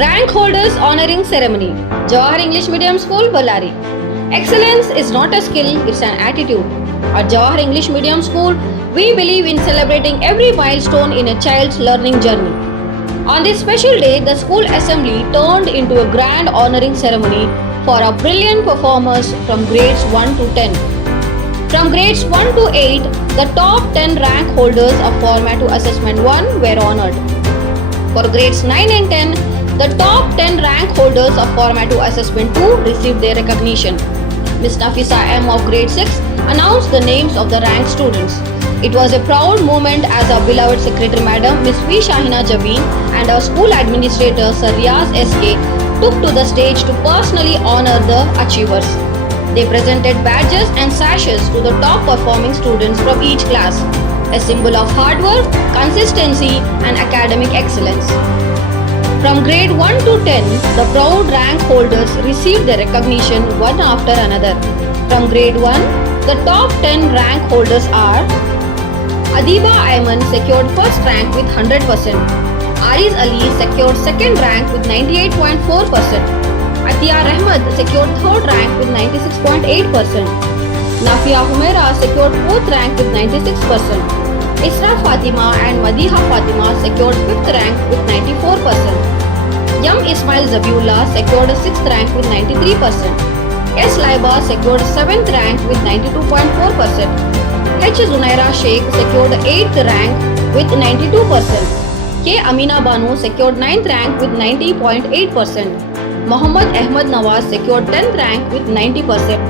Rank Holders Honoring Ceremony, Jawahar English Medium School, Ballari. Excellence is not a skill, it's an attitude. At Jawahar English Medium School, we believe in celebrating every milestone in a child's learning journey. On this special day, the school assembly turned into a grand honoring ceremony for our brilliant performers from grades 1 to 10. From grades 1 to 8, the top 10 rank holders of Format 2 Assessment 1 were honored. For grades 9 and 10, the top 10 rank holders of Format 2 Assessment 2 received their recognition. Ms. Nafisa M of grade 6 announced the names of the ranked students. It was a proud moment as our beloved Secretary Madam Ms. V. Shahina Jabeen and our school administrator Sir Riaz SK took to the stage to personally honor the achievers. They presented badges and sashes to the top performing students from each class, a symbol of hard work, consistency and academic excellence. From grade 1 to 10, the proud rank holders received their recognition one after another. From grade 1, the top 10 rank holders are Adiba Ayman secured first rank with 100%. Ariz Ali secured second rank with 98.4%. Atiyar Ahmed secured third rank with 96.8%. Nafia Humaira secured fourth rank with 96%. Isra Fatima and Madiha Fatima secured 5th rank with 94%. Yam Ismail Zabiullah secured 6th rank with 93%. S. Laiba secured 7th rank with 92.4%. H. Zunaira Sheikh secured 8th rank with 92%. K. Amina Banu secured 9th rank with 90.8%. Muhammad Ahmad Nawaz secured 10th rank with 90%.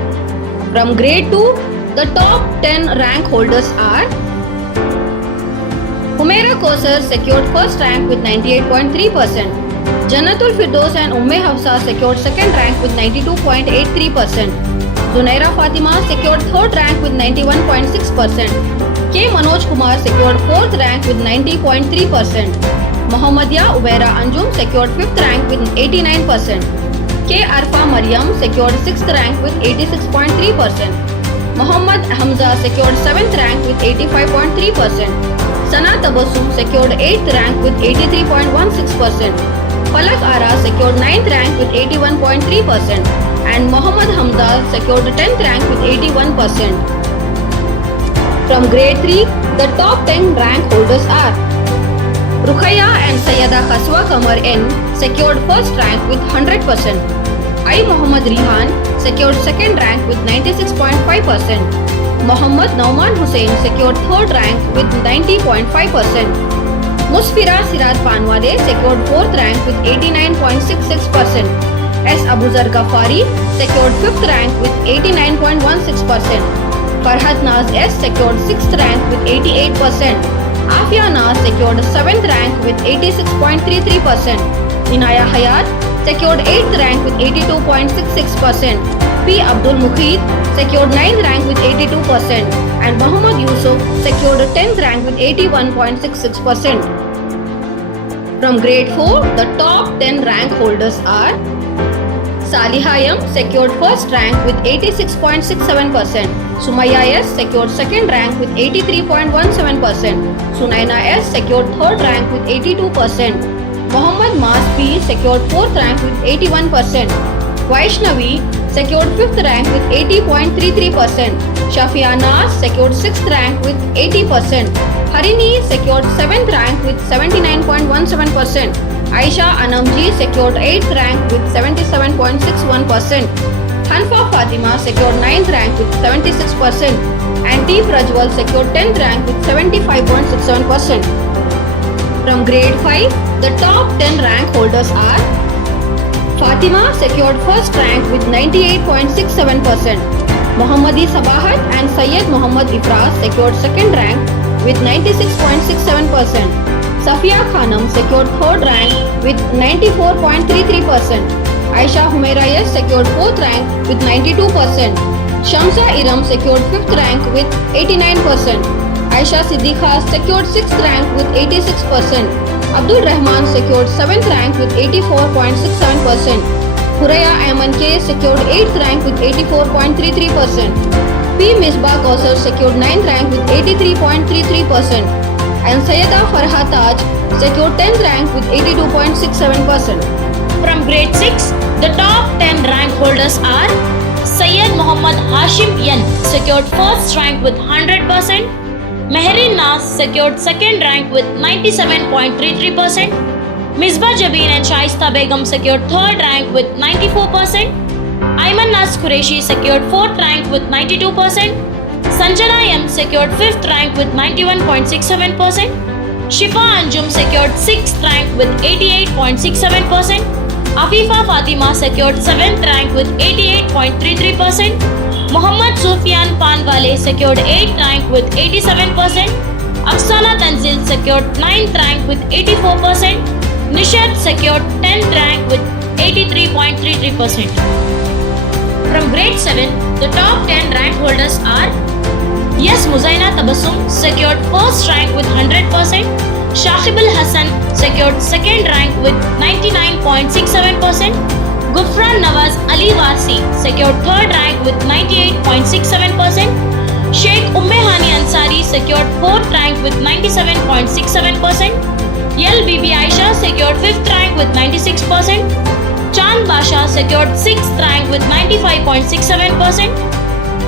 From grade 2, the top 10 rank holders are Humaira Kausar secured first rank with 98.3%. Jannatul Firdaus and Umme Hafsa secured second rank with 92.83%. Zunaira Fatima secured third rank with 91.6%. K. Manoj Kumar secured fourth rank with 90.3%. Muhammadiyah Ubaira Anjum secured 5th rank with 89%. K. Arfa Maryam secured 6th rank with 86.3%. Muhammad Hamza secured 7th rank with 85.3%. Sana Tabassum secured 8th rank with 83.16%. Falak Ara secured 9th rank with 81.3%. And Muhammad Hamza secured 10th rank with 81%. From grade 3, the top 10 rank holders are Rukhaya and Sayyada Khaswa Kamar N secured first rank with 100%. I. Muhammad Rihan secured second rank with 96.5%. Muhammad Nauman Hussain secured third rank with 90.5%. Musfira Siraj Panwade secured fourth rank with 89.66%. S. Abuzar Ghaffari secured 5th rank with 89.16%. Farhad Naz S secured 6th rank with 88%. Afia Naz secured 7th rank with 86.33%. Inaya Hayat secured 8th rank with 82.66%. P. Abdul Mukhid secured 9th rank with 82%. And Muhammad Yusuf secured 10th rank with 81.66%. From grade 4, the top 10 rank holders are Saliha M secured first rank with 86.67%. Sumaya S secured second rank with 83.17%. Sunaina S secured third rank with 82%. Muhammad Mas P secured fourth rank with 81%. Vaishnavi secured 5th rank with 80.33%. Shafia Nas secured 6th rank with 80%. Harini secured 7th rank with 79.17%. Aisha Anamji secured 8th rank with 77.61%. Hanfa Fatima secured 9th rank with 76%. And T. Prajwal secured 10th rank with 75.67%. From grade 5, the top 10 rank holders are Fatima secured first rank with 98.67%. Muhammadi Sabahat and Syed Muhammad Ifraz secured second rank with 96.67%. Safia Khanam secured third rank with 94.33%. Aisha Humaira S secured fourth rank with 92%. Shamsa Iram secured 5th rank with 89%. Aisha Siddiqa secured 6th rank with 86%. Abdul Rahman secured 7th rank with 84.67%. Huraya Ayman K secured 8th rank with 84.33%. P. Misbah Kausar secured 9th rank with 83.33%. And Sayyida Farha Taj secured 10th rank with 82.67%. From grade 6, the top 10 rank holders are Syed Muhammad Hashim N secured first rank with 100%, Meherin Nas secured second rank with 97.33%, Misbah Jabin and Shaista Begum secured third rank with 94%, Ayman Nas Qureshi secured fourth rank with 92%, Sanjana M secured 5th rank with 91.67%, Shifa Anjum secured 6th rank with 88.67%, Afifa Fatima secured 7th rank with 88.33%, Muhammad Sufyan Panwale secured 8th rank with 87%, Afsana Tanzil secured 9th rank with 84%, Nishad secured 10th rank with 83.33%. From grade 7, the top 10 rank holders are Yes Muzaina Tabassum secured first rank with 100%, Shahibul Hassan secured second rank with 99.67%, Gufran Nawaz Ali Wasi secured third rank with 98.67%, Sheikh Ummehani Ansari secured fourth rank with 97.67%, Yel Bibi Aisha secured 5th rank with 96%, Chand Basha secured 6th rank with 95.67%,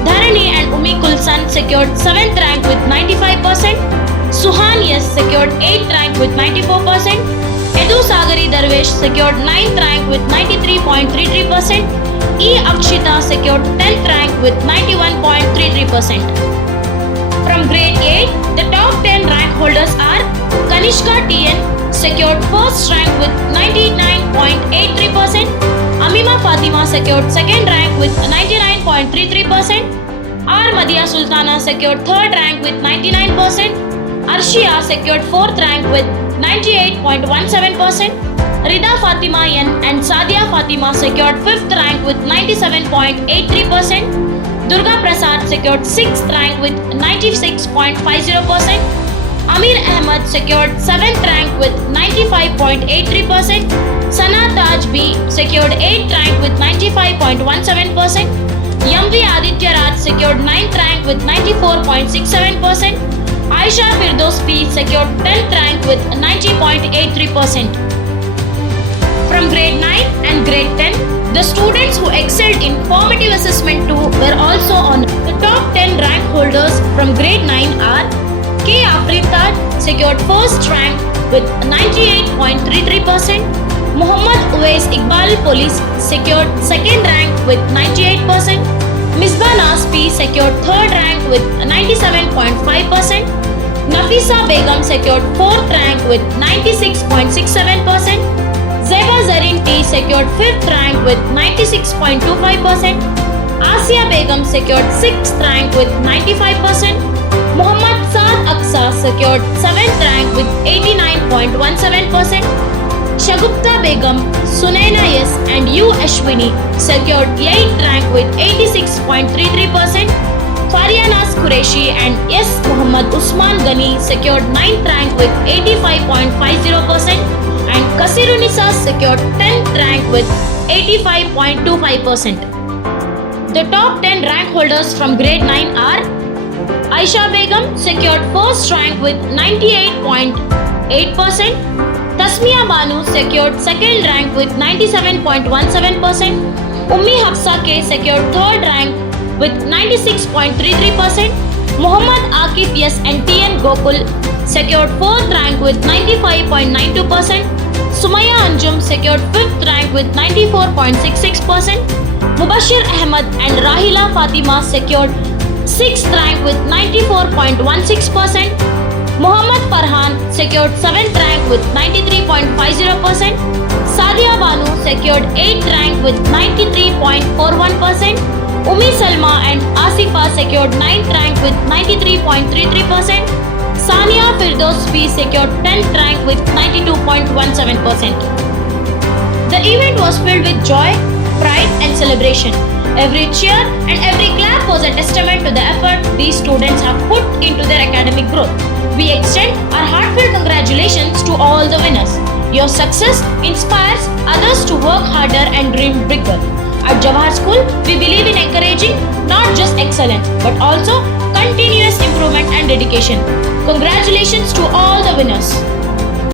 Dharani and Umi Kulsan secured 7th rank with 95%, Suhan Yes secured 8th rank with 94%, Edu Sagari Darvesh secured 9th rank with 93.33%, E. Akshita secured 10th rank with 91.33%. From grade 8, the top 10 rank holders are Kanishka TN secured first rank with 99.83%, Amima Fatima secured second rank with 99.33%, R. Madhya Sultana secured third rank with 99%, Arshia secured fourth rank with 98.17%, Rida Fatima N and Sadia Fatima secured 5th rank with 97.83%, Durga Prasad secured 6th rank with 96.50%, Amir Ahmad secured 7th rank with 95.83%, Sana Taj B secured 8th rank with 95.17%, Yamvi Aditya Raj secured 9th rank with 94.67%, Aisha Firdos P secured 10th rank with 90.83%. From grade 9 and grade 10, the students who excelled in formative assessment 2 were also honored. The top 10 rank holders from grade 9 are K. Afriftad secured first rank with 98.33%, Muhammad Uwais Iqbal Police secured second rank with 98%, Misbah Nas P secured third rank with 97.5%, Nafisa Begum secured fourth rank with 96.67%, Zeba Zarin T secured 5th rank with 96.25%, Asia Begum secured 6th rank with 95%, Muhammad Saad Aqsa secured 7th rank with 89.17%, Shagupta Begum, Sunaina S and U Ashwini secured 8th rank with 86.33%, Farianas Qureshi and S Muhammad Usman Ghani secured 9th rank with 85.50%, and Kasirunisa secured 10th rank with 85.25%. The top 10 rank holders from grade 9 are Aisha Begum secured first rank with 98.8%, Tasmia Banu secured second rank with 97.17%, Ummi Hafsa K secured third rank with 96.33%, Muhammad Akif Yes and TN Gokul secured 4th rank with 95.92%, Sumaya Anjum secured 5th rank with 94.66%, Mubashir Ahmad and Rahila Fatima secured 6th rank with 94.16%, Muhammad Farhan secured 7th rank with 93.50%, Sadia Banu secured 8th rank with 93.41%, Umi Salma and Asifa secured 9th rank with 93.33%, Sania Firdos P secured 10th rank with 92.17%. The event was filled with joy, pride and celebration. Every cheer and every clap was a testament to the effort these students have put into their academic growth. We extend our heartfelt congratulations to all the winners. Your success inspires others to work harder and dream bigger. At Jawahar School, we believe in encouraging not just excellence but also continuous improvement and dedication. Congratulations to all the winners.